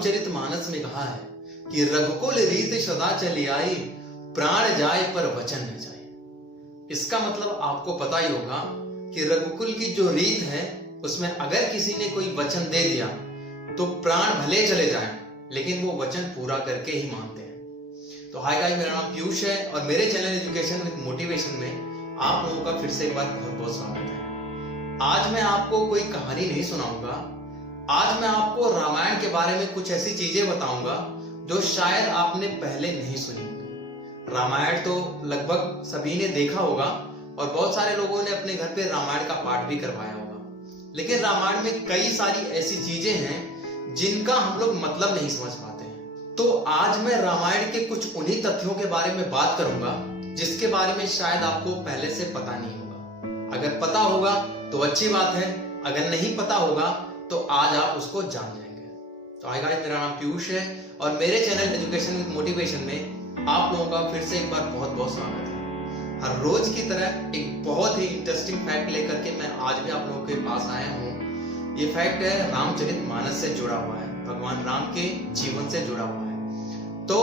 रामचरितमानस में कहा है कि रघुकुल रीत सदा चली आई, प्राण जाए पर वचन न जाए। इसका मतलब आपको पता ही होगा कि रघुकुल की जो रीत है उसमें अगर किसी ने कोई वचन दे दिया तो प्राण भले चले जाएं, लेकिन वो वचन पूरा करके ही मानते हैं। तो हाय गाइस, मेरा नाम पीयूष है और मेरे चैनल एजुकेशन विद मोटिवेशन में आप लोगों का फिर से एक बार बहुत बहुत स्वागत है। आज मैं आपको कोई कहानी नहीं सुनाऊंगा, आज मैं आपको रामायण के बारे में कुछ ऐसी चीजें बताऊंगा जो शायद आपने पहले नहीं सुनी होगी। रामायण तो लगभग सभी ने देखा होगा और बहुत सारे लोगों ने अपने घर पे रामायण का पाठ भी करवाया होगा, लेकिन रामायण में कई सारी ऐसी चीजें हैं जिनका हम लोग मतलब नहीं समझ पाते हैं। तो आज मैं रामायण के कुछ उन्हीं तथ्यों के बारे में बात करूंगा जिसके बारे में शायद आपको पहले से पता नहीं होगा। अगर पता होगा तो अच्छी बात है, अगर नहीं पता होगा तो आज आप उसको जान जाएंगे। तो हाय गाइस, मेरा नाम पीयूष है और मेरे चैनल एजुकेशन विद मोटिवेशन में आप लोगों का फिर से एक बार बहुत बहुत स्वागत है। हर रोज की तरह एक बहुत ही इंटरेस्टिंग फैक्ट लेकर के मैं आज भी आप लोगों के पास आया हूँ। ये फैक्ट है रामचरितमानस से जुड़ा हुआ है, भगवान राम के जीवन से जुड़ा हुआ है। तो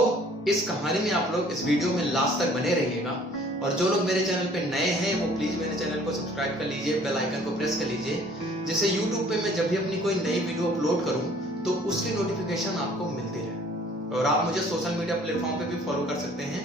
इस कहानी में आप लोग इस वीडियो में लास्ट तक बने रहिएगा और जो लोग मेरे चैनल पे नए हैं वो प्लीज मेरे चैनल को सब्सक्राइब कर लीजिए, बेल आइकन को प्रेस कर लीजिए, जिससे YouTube पे मैं जब भी अपनी कोई नई वीडियो अपलोड करूं तो उसकी नोटिफिकेशन आपको मिलती रहे। और आप मुझे सोशल मीडिया प्लेटफॉर्म पे भी फॉलो कर सकते हैं,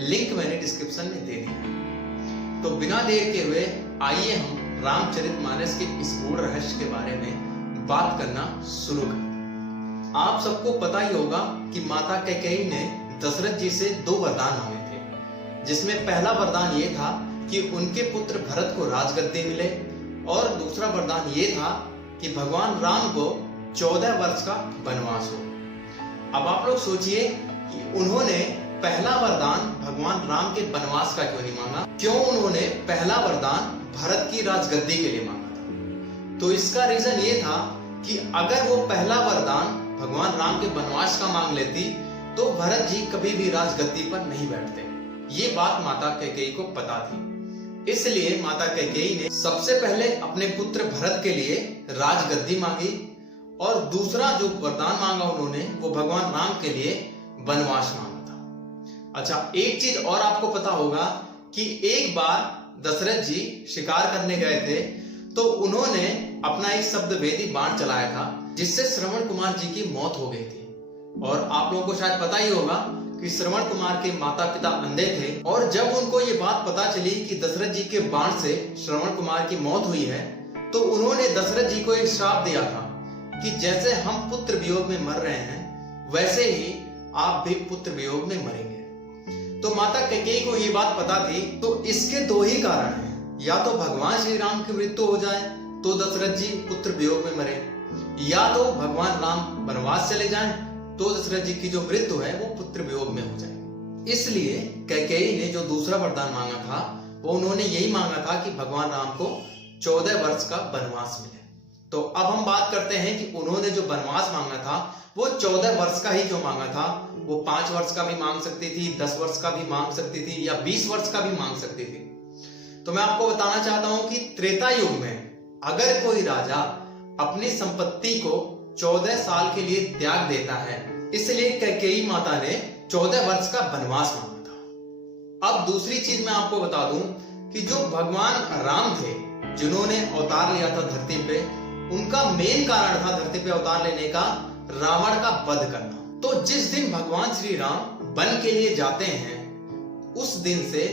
लिंक मैंने डिस्क्रिप्शन में दे दिया है। तो बिना देर के हुए आइए हम रामचरितमानस के इस गूढ़ रहस्य के बारे में बात करना शुरू करें। आप सबको पता ही होगा कि माता कैकेयी ने दशरथ जी से 2 वरदान मांगे थे, जिसमें पहला वरदान ये था कि उनके पुत्र भरत को राजगद्दी मिले और दूसरा वरदान ये था कि भगवान राम को 14 वर्ष का वनवास हो। अब आप लोग सोचिए कि उन्होंने पहला वरदान भगवान राम के वनवास का क्यों नहीं मांगा, क्यों उन्होंने पहला वरदान भरत की राजगद्दी के लिए मांगा था। तो इसका रीजन ये था कि अगर वो पहला वरदान भगवान राम के वनवास का मांग लेती तो भरत जी कभी भी राजगद्दी पर नहीं बैठते। ये बात माता कैकेयी को पता थी, इसलिए माता कैकेयी ने सबसे पहले अपने पुत्र भरत के लिए राजगद्दी मांगी और दूसरा जो वरदान मांगा उन्होंने वो भगवान राम के लिए वनवास मांगा था। अच्छा, एक चीज और आपको पता होगा कि एक बार दशरथ जी शिकार करने गए थे तो उन्होंने अपना एक शब्द वेदी बाण चलाया था जिससे श्रवण कुमार जी की मौत हो गई थी। और आप लोगों को शायद पता ही होगा कि श्रवण कुमार के माता पिता अंधे थे और जब उनको ये बात पता चली कि दशरथ जी के बाण से श्रवण कुमार की मौत हुई है तो उन्होंने दशरथ जी को एक श्राप दिया था कि जैसे हम पुत्र वियोग में मर रहे हैं वैसे ही आप भी पुत्र वियोग में मरेंगे। तो माता कैकेयी को ये बात पता थी, तो इसके 2 ही कारण हैं, या तो भगवान श्री राम की मृत्यु हो जाए तो दशरथ जी पुत्र वियोग में मरे, या तो भगवान राम वनवास चले जाएं तो दशरथ जी की जो मृत्यु है वो पुत्र वियोग में हो जाए। इसलिए कैकेयी ने जो दूसरा वरदान मांगा था वो उन्होंने यही मांगा था कि भगवान राम को 14 वर्ष का वनवास मिले। तो अब हम बात करते हैं कि उन्होंने जो वनवास मांगा था वो 14 वर्ष का ही क्यों मांगा था। वो 5 वर्ष का भी मांग सकती थी, 10 वर्ष का भी मांग सकती थी या 20 वर्ष का भी मांग सकती थी। तो मैं आपको बताना चाहता हूं कि त्रेता युग में अगर कोई राजा अपनी संपत्ति को 14 साल के लिए त्याग देता है, इसलिए कैकेयी माता ने 14 वर्ष का वनवास मांगा था। अब दूसरी चीज मैं आपको बता दूं कि जो भगवान राम थे जिन्होंने अवतार लिया था धरती पे, उनका मेन कारण था धरती पे अवतार लेने का रावण का वध करना। तो जिस दिन भगवान श्री राम वन के लिए जाते हैं उस दिन से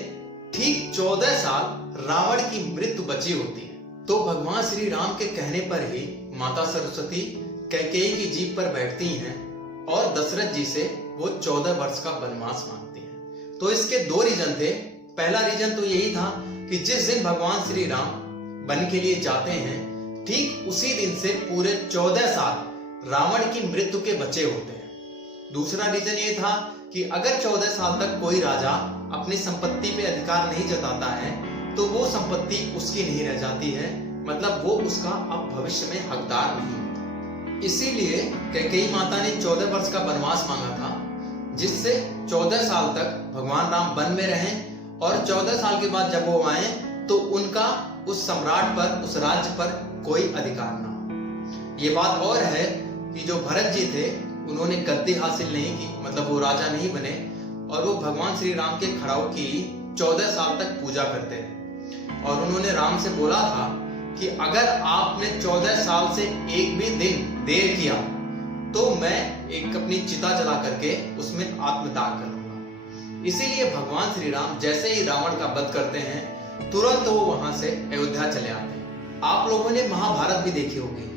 ठीक 14 साल रावण की मृत्यु बची होती है। तो भगवान श्री राम के कहने पर ही माता सरस्वती कैकेयी की जीभ पर बैठती हैं और दशरथ जी से वो 14 वर्ष का वनवास मांगती हैं। तो इसके 2 रीजन थे। पहला रीजन तो यही था कि जिस दिन भगवान श्री राम वन के लिए जाते हैं ठीक उसी दिन से पूरे 14 साल रावण की मृत्यु के बचे होते हैं। दूसरा रीजन ये था कि अगर 14 साल तक कोई राजा अपनी संपत्ति पे अधिकार नहीं जताता है तो वो संपत्ति उसकी नहीं रह जाती है, मतलब वो उसका अब भविष्य में हकदार नहीं होता। इसीलिए कैकेयी माता ने 14 वर्ष का वनवास मांगा था, जिससे 14 साल तक भगवान राम वन में रहें और 14 साल के बाद जब वो आए तो उनका उस सम्राट पर, उस राज्य पर कोई अधिकार ना हो। ये बात और है कि जो भरत जी थे उन्होंने गद्दी हासिल नहीं की, मतलब वो राजा नहीं बने, और वो भगवान श्री राम के खड़ाऊ की 14 साल तक पूजा करते थे। और उन्होंने राम से बोला था कि अगर आपने 14 साल से एक भी दिन देर किया तो मैं एक अपनी चिता जला करके उसमें आत्मदाह कर लूंगा। इसीलिए भगवान श्री राम जैसे ही रावण का वध करते हैं, तुरंत वो वहां से अयोध्या चले आते हैं। आप लोगों ने महाभारत भी देखी होगी,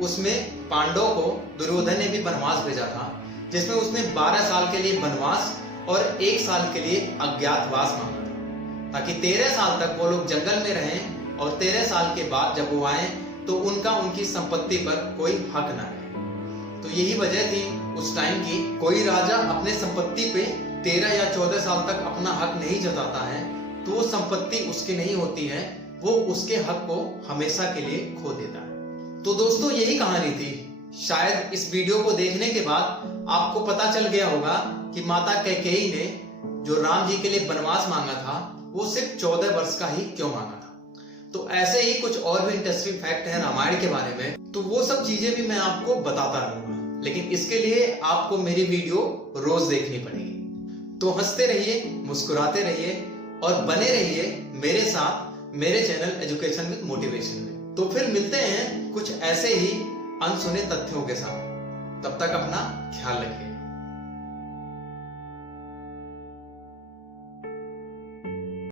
उसमें पांडवों को दुर्योधन ने भी वनवास भेजा था, जिसमें उसने 12 साल के लिए वनवास और 1 साल के लिए अज्ञातवास मांगा था, ताकि 13 साल तक वो लोग जंगल में रहें और 13 साल के बाद जब वो आए तो उनकी संपत्ति पर कोई हक ना रहे। तो यही वजह थी उस टाइम की, कोई राजा अपने संपत्ति पे 13 या 14 साल तक अपना हक नहीं जताता है तो वो संपत्ति उसकी नहीं होती है, वो उसके हक को हमेशा के लिए खो देता है। तो दोस्तों यही कहानी थी। शायद इस वीडियो को देखने के बाद आपको पता चल गया होगा कि माता कैकेयी ने जो राम जी के लिए वनवास मांगा था वो सिर्फ 14 वर्ष का ही क्यों मांगा था। तो ऐसे ही कुछ और भी इंटरेस्टिंग फैक्ट है रामायण के बारे में, तो वो सब चीजें भी मैं आपको बताता रहूंगा, लेकिन इसके लिए आपको मेरी वीडियो रोज देखनी पड़ेगी। तो हंसते रहिए, मुस्कुराते रहिए और बने रहिए मेरे साथ मेरे चैनल एजुकेशन विद मोटिवेशन में। तो फिर मिलते हैं कुछ ऐसे ही अनसुने तथ्यों के साथ। तब तक अपना ख्याल रखिए।